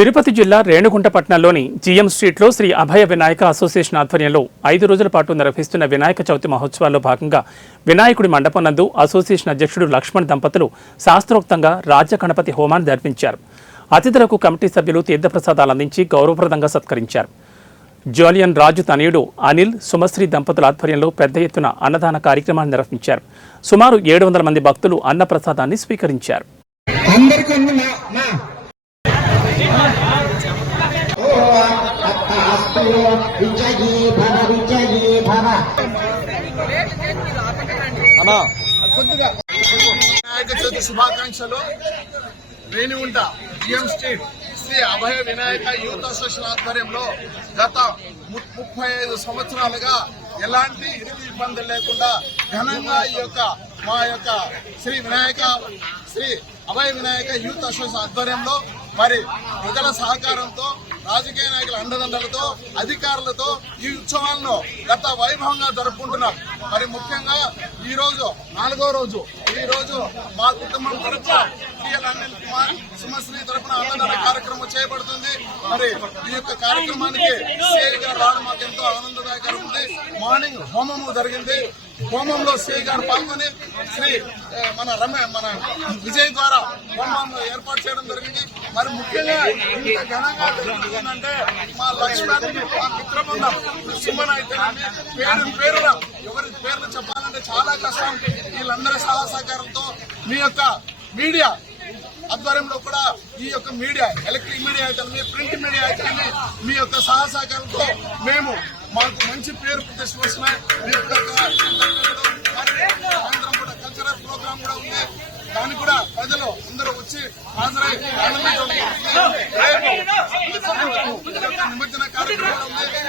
తిరుపతి జిల్లా రేణుగుంటపట్నంలోని జీఎం స్ట్రీట్లో శ్రీ అభయ వినాయక అసోసియేషన్ ఆధ్వర్యంలో 5 రోజుల పాటు నిర్వహిస్తున్న వినాయక చవితి మహోత్సవాల్లో భాగంగా వినాయకుడి మండపం నందు అసోసియేషన్ అధ్యక్షుడు లక్ష్మణ్ దంపతులు శాస్త్రోక్తంగా రాజ్య గణపతి హోమాన్ని జరిపించారు. అతిథులకు కమిటీ సభ్యులు తీర్థప్రసాదాలు అందించి గౌరవప్రదంగా సత్కరించారు. జోలియన్ రాజు తనయుడు అనిల్ సుమశ్రీ దంపతుల ఆధ్వర్యంలో పెద్ద ఎత్తున అన్నదాన కార్యక్రమాన్ని నిర్వహించారు. సుమారు 700 మంది భక్తులు అన్నప్రసాదాన్ని స్వీకరించారు. వినాయక చవితి శుభాకాంక్షలు. రేణిగుంట జీఎం స్ట్రీట్ శ్రీ అభయ వినాయక యూత్ అసోసియేషన్ ఆధ్వర్యంలో గత 35 సంవత్సరాలుగా ఎలాంటి ఇరుకు ఇబ్బందులు లేకుండా ఘనంగా మా యొక్క శ్రీ అభయ వినాయక యూత్ అసోసియేషన్ ఆధ్వర్యంలో మరి ప్రజల సహకారంతో రాజకీయ నాయకుల అండదండలతో అధికారులతో ఈ ఉత్సవాలను గత వైభవంగా జరుపుకుంటున్నాం. మరి ముఖ్యంగా ఈ రోజు 4వ రోజు ఈ రోజు మా కుటుంబం తరపున అనిల్ కుమార్ సుమశ్రీ తరపున అన్నదాన కార్యక్రమం చేయబడుతుంది. మరి ఈ యొక్క కార్యక్రమానికి సిఐ గారు రావడం మాకు ఎంతో ఆనందదాయకంగా ఉంది. మార్నింగ్ హోమము జరిగింది. హోమంలో సిఐ గారు పాల్గొని మన విజయ్ ద్వారా హోమాన్ని ఏర్పాటు చేయడం జరిగింది. మరి ముఖ్యంగా ఇంత ఘనంగా జరుగుతుందంటే మా లక్ష్మణ్ మా మిత్రబృందం సుమన్ అయితే పేరున ఎవరి పేర్లు చెప్పాలంటే చాలా కష్టం. వీళ్ళందరి సహాయ సహకారంతో మీ యొక్క మీడియా ఆధ్వర్యంలో కూడా ఈ యొక్క మీడియా ఎలక్ట్రిక్ మీడియా అయితే ప్రింట్ మీడియా అయితే మీ యొక్క సహాయ సహకారంతో మాకు మంచి పేరు ప్రతిష్ట వస్తున్నాయి. సాయంత్రం కూడా కల్చరల్ ప్రోగ్రామ్ కూడా ఉంది. దాన్ని కూడా ప్రజలు అందరూ వచ్చి హాజరై నిమజ్జన కార్యక్రమం ఉంది.